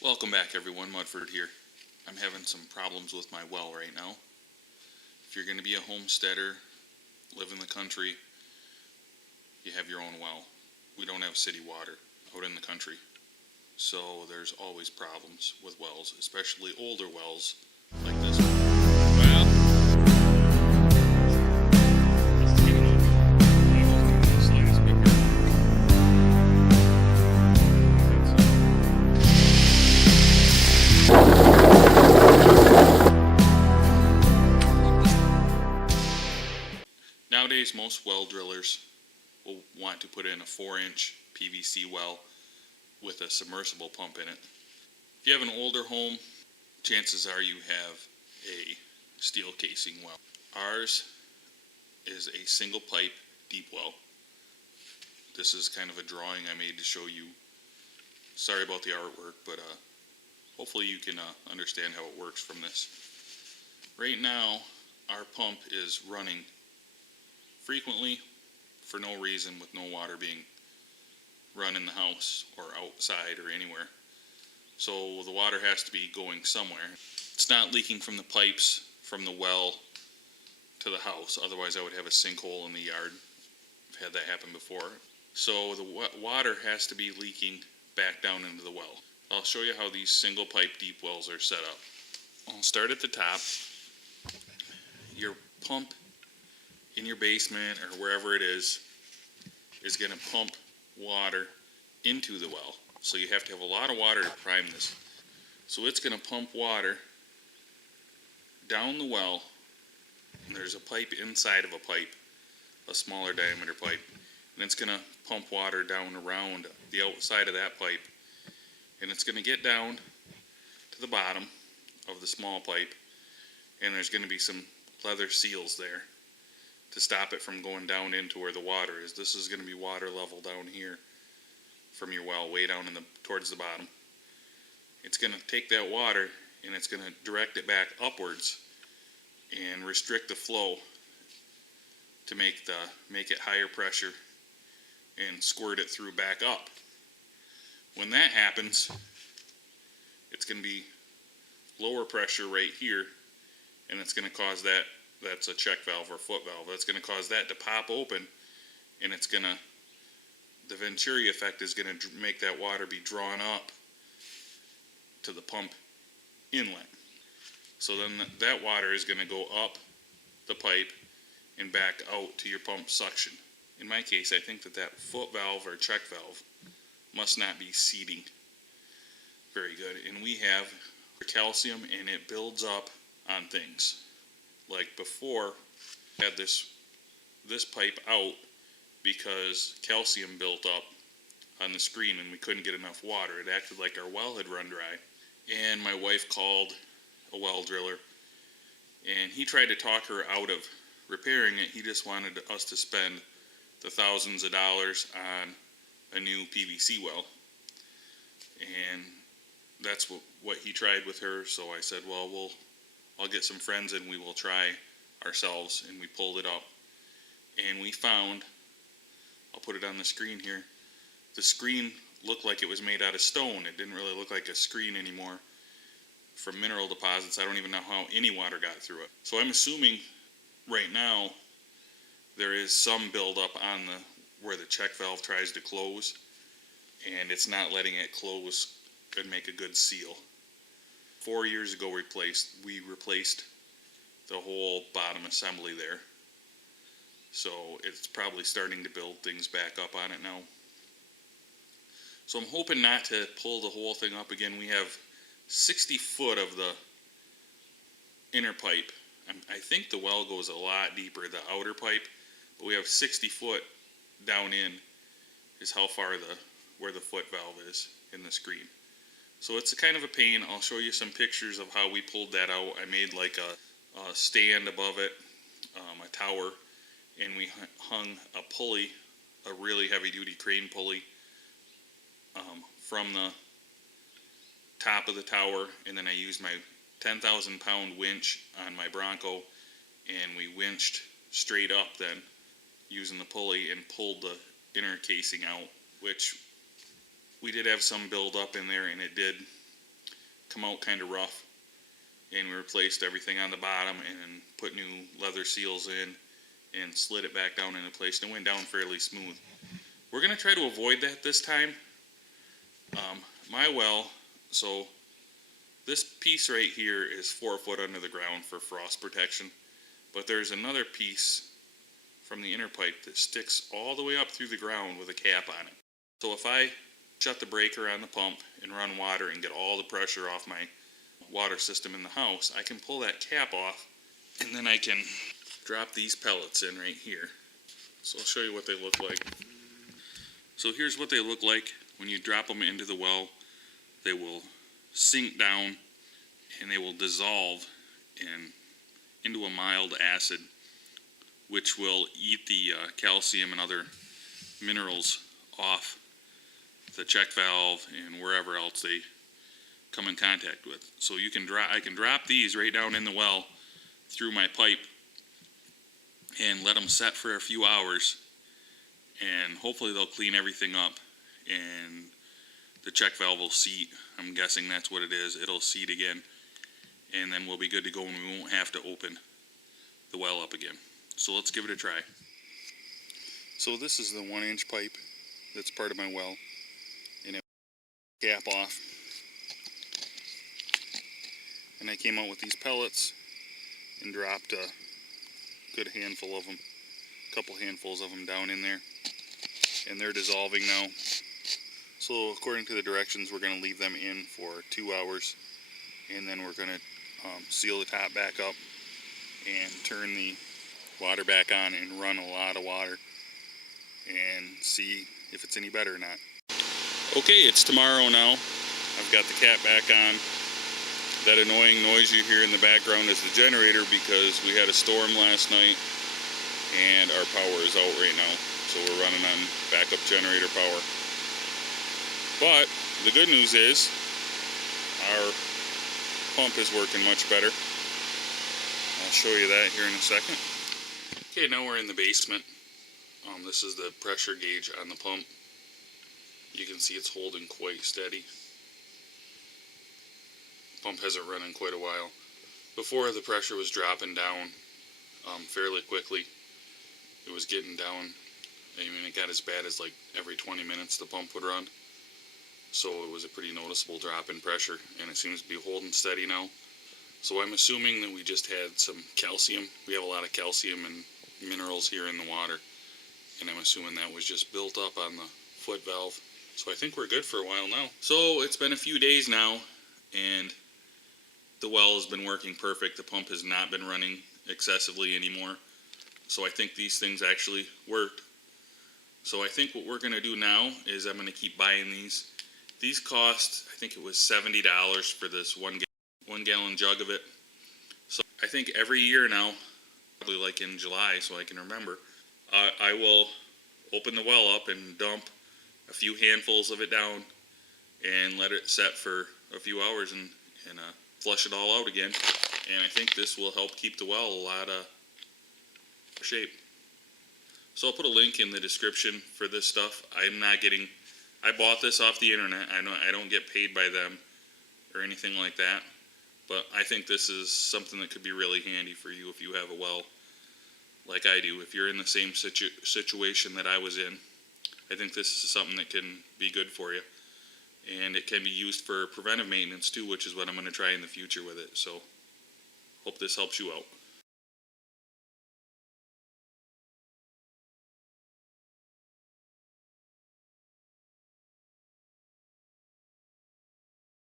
Welcome back everyone, Mudford here. I'm having some problems with my well right now. If you're going to be a homesteader, live in the country, you have your own well. We don't have city water out in the country. So there's always problems with wells, especially older wells like this one. Nowadays, most well drillers will want to put in a 4-inch PVC well with a submersible pump in it. If you have an older home, chances are you have a steel casing well. Ours is a single pipe deep well. This is kind of a drawing I made to show you. Sorry about the artwork, but hopefully you can understand how it works from this. Right now, our pump is running frequently for no reason, with no water being run in the house or outside or anywhere. So the water has to be going somewhere. It's not leaking from the pipes from the well to the house, otherwise I would have a sinkhole in the yard. I've had that happen before. So the water has to be leaking back down into the well. I'll show you how these single pipe deep wells are set up. I'll start at the top. Your pump in your basement or wherever it is going to pump water into the well. So you have to have a lot of water to prime this. So it's going to pump water down the well, and there's a pipe inside of a pipe, a smaller diameter pipe, and it's going to pump water down around the outside of that pipe, and it's going to get down to the bottom of the small pipe, and there's going to be some leather seals there to stop it from going down into where the water is. This is going to be water level down here from your well, way down towards the bottom. It's going to take that water and it's going to direct it back upwards and restrict the flow to make it higher pressure and squirt it through back up. When that happens, it's going to be lower pressure right here, and it's going to cause that's a check valve or foot valve. That's going to cause that to pop open, and the Venturi effect is going to make that water be drawn up to the pump inlet. So then that water is going to go up the pipe and back out to your pump suction. In my case, I think that foot valve or check valve must not be seating very good. And we have calcium, and it builds up on things. Like before, I had this pipe out because calcium built up on the screen and we couldn't get enough water. It acted like our well had run dry. And my wife called a well driller, and he tried to talk her out of repairing it. He just wanted us to spend the thousands of dollars on a new PVC well. And that's what he tried with her. So I said, well, I'll get some friends and we will try ourselves. And we pulled it up, and we found, I'll put it on the screen here, the screen looked like it was made out of stone. It didn't really look like a screen anymore. From mineral deposits, I don't even know how any water got through it. So I'm assuming right now there is some buildup on where the check valve tries to close, and it's not letting it close and make a good seal. 4 years ago we replaced the whole bottom assembly there. So it's probably starting to build things back up on it now. So I'm hoping not to pull the whole thing up again. We have 60 foot of the inner pipe. I think the well goes a lot deeper, the outer pipe, but we have 60 foot down in is how far where the foot valve is in the screen. So it's a kind of a pain. I'll show you some pictures of how we pulled that out. I made like a stand above it, a tower, and we hung a pulley, a really heavy duty crane pulley, from the top of the tower, and then I used my 10,000 pound winch on my Bronco, and we winched straight up then using the pulley and pulled the inner casing out, which we did have some build up in there, and it did come out kind of rough, and we replaced everything on the bottom and put new leather seals in and slid it back down into place, and it went down fairly smooth. We're going to try to avoid that this time. My well, so this piece right here is 4 foot under the ground for frost protection, but there's another piece from the inner pipe that sticks all the way up through the ground with a cap on it. So if I shut the breaker on the pump and run water and get all the pressure off my water system in the house, I can pull that cap off, and then I can drop these pellets in right here. So I'll show you what they look like. So here's what they look like when you drop them into the well. They will sink down and they will dissolve into a mild acid, which will eat the calcium and other minerals off the check valve and wherever else they come in contact with. So I can drop these right down in the well through my pipe and let them set for a few hours, and hopefully they'll clean everything up and the check valve will seat. I'm guessing that's what it is. It'll seat again, and then we'll be good to go and we won't have to open the well up again. So let's give it a try. So this is the 1-inch pipe that's part of my well, and it cap off, and I came out with these pellets and dropped a good handful of them, a couple handfuls of them down in there, and they're dissolving now. So according to the directions, we're going to leave them in for 2 hours, and then we're going to seal the top back up and turn the water back on and run a lot of water and see if it's any better or not. Okay, it's tomorrow now. I've got the cap back on. That annoying noise you hear in the background is the generator, because we had a storm last night and our power is out right now. So we're running on backup generator power. But the good news is our pump is working much better. I'll show you that here in a second. Okay, now we're in the basement. This is the pressure gauge on the pump. You can see it's holding quite steady. Pump hasn't run in quite a while. Before, the pressure was dropping down fairly quickly. It was getting down. I mean, it got as bad as like every 20 minutes the pump would run. So it was a pretty noticeable drop in pressure, and it seems to be holding steady now. So I'm assuming that we just had some calcium. We have a lot of calcium and minerals here in the water, and I'm assuming that was just built up on the foot valve. So I think we're good for a while now. So it's been a few days now, and the well has been working perfect. The pump has not been running excessively anymore. So I think these things actually worked. So I think what we're going to do now is I'm going to keep buying these. These cost, I think it was $70 for this one gallon jug of it. So I think every year now, probably like in July so I can remember, I will open the well up and dump a few handfuls of it down and let it set for a few hours and flush it all out again. And I think this will help keep the well a lot of shape. So I'll put a link in the description for this stuff. I bought this off the internet. I don't get paid by them or anything like that. But I think this is something that could be really handy for you if you have a well like I do. If you're in the same situation that I was in, I think this is something that can be good for you. And it can be used for preventive maintenance too, which is what I'm going to try in the future with it. So hope this helps you out.